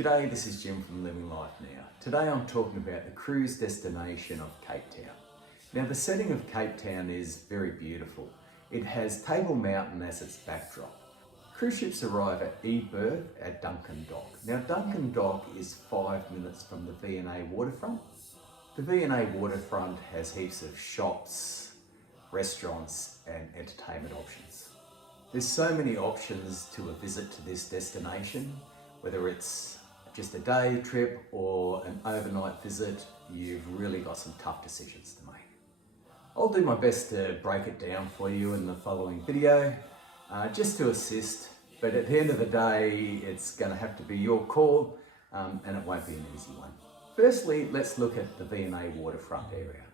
G'day, this is Jim from Living Life Now. Today I'm talking about the cruise destination of Cape Town. Now the setting of Cape Town is very beautiful. It has Table Mountain as its backdrop. Cruise ships arrive at E-berth at Duncan Dock. Now Duncan Dock is 5 minutes from the V&A Waterfront. The V&A Waterfront has heaps of shops, restaurants and entertainment options. There's so many options to a visit to this destination, whether it's just a day trip or an overnight visit, you've really got some tough decisions to make. I'll do my best to break it down for you in the following video, just to assist, but at the end of the day, it's going to have to be your call, and it won't be an easy one. Firstly, let's look at the V&A waterfront area.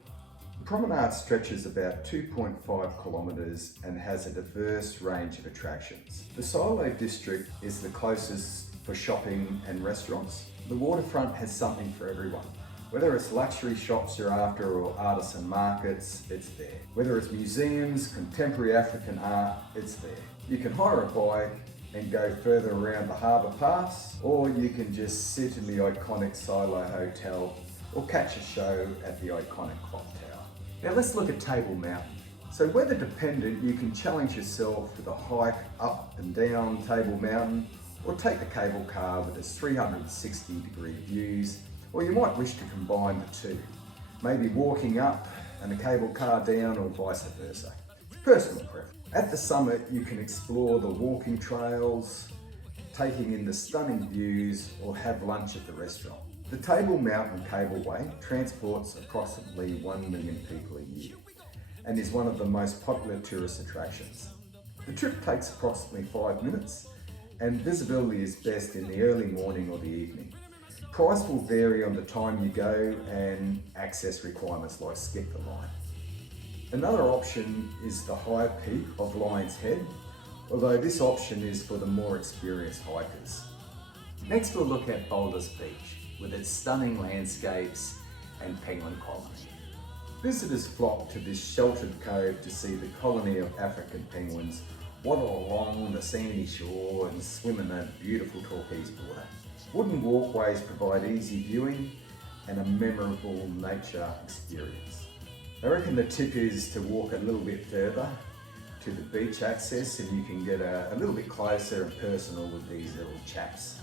The promenade stretches about 2.5 kilometres and has a diverse range of attractions. The Silo district is the closest for shopping and restaurants. The waterfront has something for everyone. Whether it's luxury shops you're after or artisan markets, it's there. Whether it's museums, contemporary African art, it's there. You can hire a bike and go further around the harbour pass, or you can just sit in the iconic Silo Hotel or catch a show at the iconic clock tower. Now let's look at Table Mountain. So weather dependent, you can challenge yourself with a hike up and down Table Mountain, or take the cable car with its 360-degree views, or you might wish to combine the two, maybe walking up and a cable car down or vice versa. It's personal preference. At the summit you can explore the walking trails, taking in the stunning views or have lunch at the restaurant. The Table Mountain Cableway transports approximately 1 million people a year and is one of the most popular tourist attractions. The trip takes approximately 5 minutes and visibility is best in the early morning or the evening. Price will vary on the time you go and access requirements like skip the line. Another option is the higher peak of Lion's Head, although this option is for the more experienced hikers. Next we'll look at Boulders Beach with its stunning landscapes and penguin colony. Visitors flock to this sheltered cove to see the colony of African penguins waddle along the sandy shore and swim in that beautiful turquoise water. Wooden walkways provide easy viewing and a memorable nature experience. I reckon the tip is to walk a little bit further to the beach access and you can get a little bit closer and personal with these little chaps.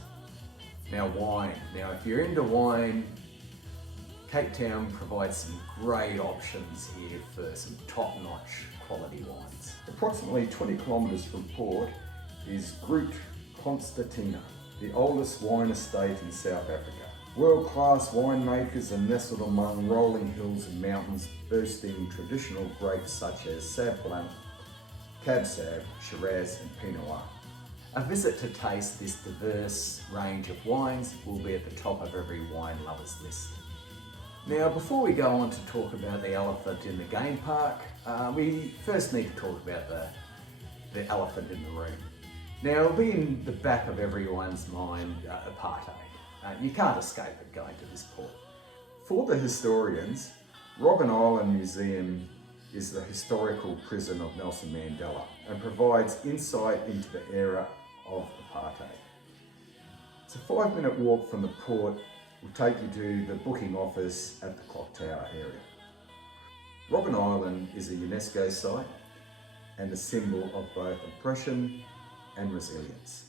Now wine. Now if you're into wine, Cape Town provides some great options here for some top-notch quality wines. Approximately 20 kilometres from port is Groot Constantina, the oldest wine estate in South Africa. World-class winemakers are nestled among rolling hills and mountains boasting traditional grapes such as Sauv Blanc, Cab Sauv, Shiraz and Pinot Noir. A visit to taste this diverse range of wines will be at the top of every wine lover's list. Now, before we go on to talk about the elephant in the game park, we first need to talk about the elephant in the room. Now, it'll be in the back of everyone's mind, apartheid. You can't escape it going to this port. For the historians, Robben Island Museum is the historical prison of Nelson Mandela and provides insight into the era of apartheid. It's a 5-minute walk from the port. Will take you to the booking office at the clock tower area. Robben Island is a UNESCO site and a symbol of both oppression and resilience.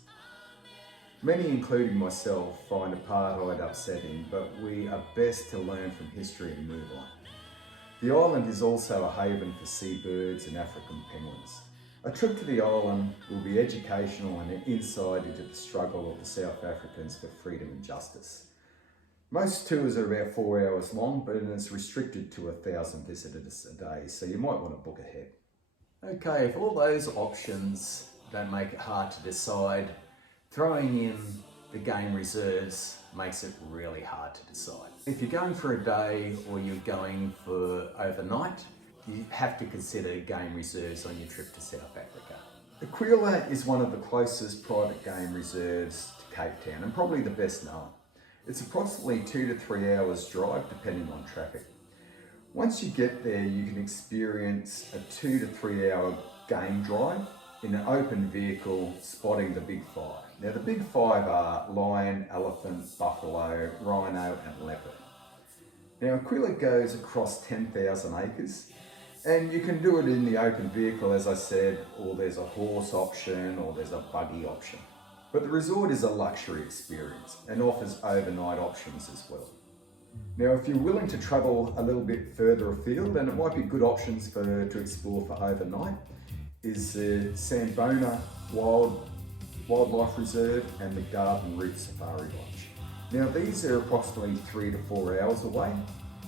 Many, including myself, find apartheid upsetting, but we are best to learn from history and move on. The island is also a haven for seabirds and African penguins. A trip to the island will be educational and an insight into the struggle of the South Africans for freedom and justice. Most tours are about 4 hours long, but it's restricted to 1,000 visitors a day, so you might want to book ahead. Okay, if all those options don't make it hard to decide, throwing in the game reserves makes it really hard to decide. If you're going for a day or you're going for overnight, you have to consider game reserves on your trip to South Africa. Aquila is one of the closest private game reserves to Cape Town and probably the best known. It's approximately 2 to 3 hours drive depending on traffic. Once you get there, you can experience a 2 to 3 hour game drive in an open vehicle spotting the big five. Now the big five are lion, elephant, buffalo, rhino and leopard. Now Aquila goes across 10,000 acres and you can do it in the open vehicle, as I said, or there's a horse option or there's a buggy option. But the resort is a luxury experience and offers overnight options as well. Now, if you're willing to travel a little bit further afield, then it might be good options to explore for overnight, is the Sambona Wildlife Reserve and the Garden Route Safari Lodge. Now, these are approximately 3 to 4 hours away,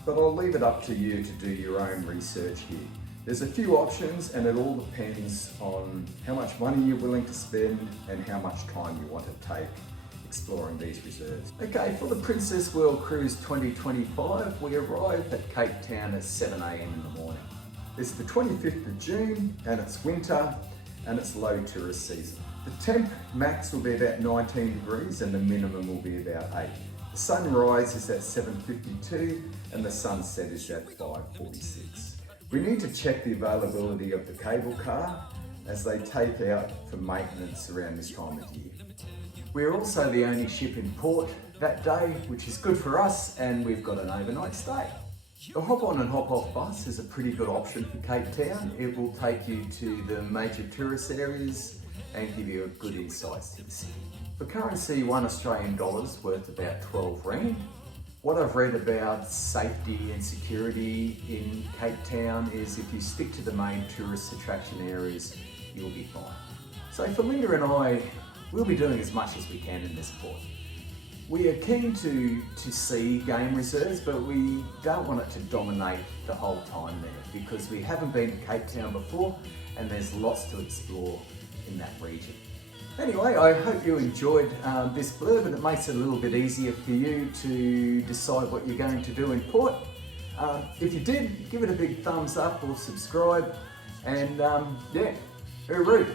but I'll leave it up to you to do your own research here. There's a few options and it all depends on how much money you're willing to spend and how much time you want to take exploring these reserves. Okay, for the Princess World Cruise 2025, we arrive at Cape Town at 7 AM in the morning. It's the 25th of June and it's winter and it's low tourist season. The temp max will be about 19 degrees and the minimum will be about 8. The sunrise is at 7:52 and the sunset is at 5:46. We need to check the availability of the cable car as they take out for maintenance around this time of year. We're also the only ship in port that day, which is good for us, and we've got an overnight stay. The hop on and hop off bus is a pretty good option for Cape Town. It will take you to the major tourist areas and give you a good insights to the city. For currency, $1 worth about 12 Rand. What I've read about safety and security in Cape Town is if you stick to the main tourist attraction areas, you'll be fine. So for Linda and I, we'll be doing as much as we can in this port. We are keen to see game reserves, but we don't want it to dominate the whole time there because we haven't been to Cape Town before and there's lots to explore in that region. Anyway, I hope you enjoyed this blurb and it makes it a little bit easier for you to decide what you're going to do in port. If you did, give it a big thumbs up or subscribe and yeah, hooroo.